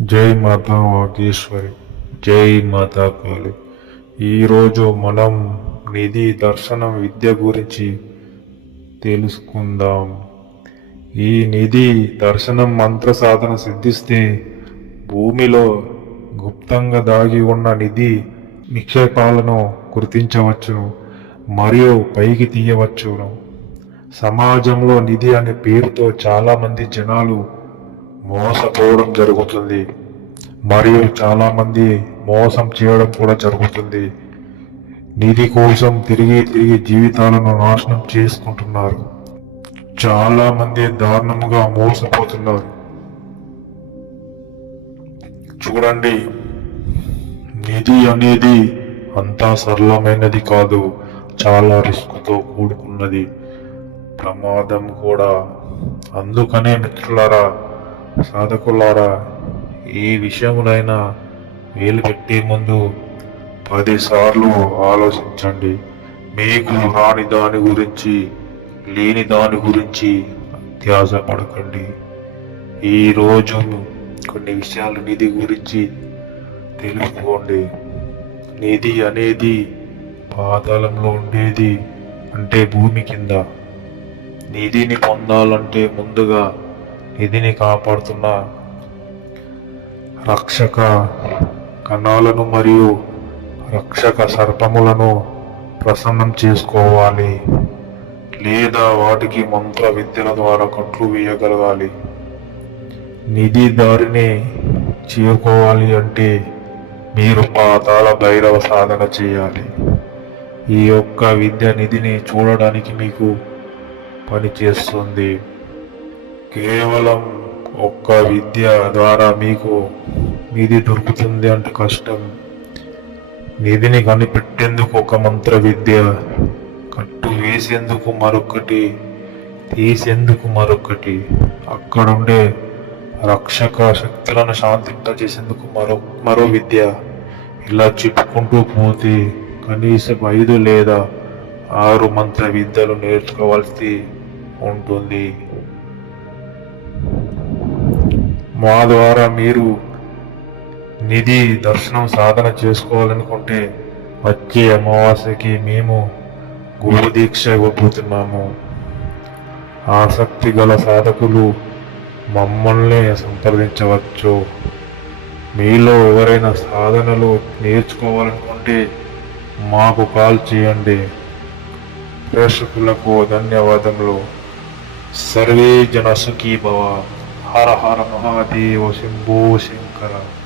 జై మాతా వాగేశ్వరి జై మాతా కాళి. ఈరోజు మనం నిధి దర్శనం విద్య గురించి తెలుసుకుందాం. ఈ నిధి దర్శనం మంత్ర సాధన సిద్ధిస్తే భూమిలో గుప్తంగా దాగి ఉన్న నిధి నిక్షేపాలను గుర్తించవచ్చును మరియు పైకి తీయవచ్చును సమాజంలో నిధి అనే పేరుతో చాలామంది జనాలు మోసపోవడం జరుగుతుంది. మరియు చాలామంది మోసం చేయడం కూడా జరుగుతుంది. నిధి కోసం తిరిగి తిరిగి జీవితాలను నాశనం చేసుకుంటున్నారు. చాలా మంది దారుణంగా మోసపోతున్నారు. చూడండి నిధి అనేది అంతా సరళమైనది కాదు. చాలా రిస్క్తో కూడుకున్నది. ప్రమాదం కూడా. అందుకనే మిత్రులారా సాధకులారా ఏ విషయములైనా వేలు పెట్టే ముందు పదిసార్లు ఆలోచించండి. మీకు రాని దాని గురించి లేని దాని గురించి అత్యాస పడకండి ఈరోజు కొన్ని విషయాలు నిధి గురించి తెలుసుకోండి. నిధి అనేది పాతాళంలో ఉండేది అంటే భూమి కింద. నిధిని పొందాలంటే ముందుగా నిధిని కాపాడుతున్న రక్షక కణాలను మరియు రక్షక సర్పములను ప్రసన్నం చేసుకోవాలి లేదా వాటికి మంత్ర విద్యల ద్వారా కట్లు వేయగలగాలి. నిధి దారిని చేరుకోవాలి అంటే మీరు పాతాల భైరవ సాధన చేయాలి. ఈ యొక్క విద్య నిధిని చూడడానికి మీకు పనిచేస్తుంది. కేవలం ఒక్క విద్య ద్వారా మీకు నిధి దొరుకుతుంది అంటే కష్టం. నిధిని కనిపెట్టేందుకు ఒక మంత్ర విద్య కట్టు వేసేందుకు మరొకటి తీసేందుకు మరొకటి అక్కడుండే రక్షక శక్తులను శాంతింపజేసేందుకు మరో మరో విద్య. ఇలా చెప్పుకుంటూ పోతే కనీసం ఐదు లేదా ఆరు మంత్ర విద్యలు నేర్చుకోవాల్సి ఉంటుంది. మా ద్వారా మీరు నిధి దర్శనం సాధన చేసుకోవాలనుకుంటే వచ్చే అమావాస్యకి మేము గురు దీక్ష ఇవ్వబోతున్నాము. ఆసక్తి గల సాధకులు మమ్మల్ని సంప్రదించవచ్చు. మీలో ఎవరైనా సాధనలు నేర్చుకోవాలనుకుంటే మాకు కాల్ చేయండి. ప్రేక్షకులకు ధన్యవాదములు. సర్వే జన సుఖీ భవ. ハラハラマハディオシンボーシンから。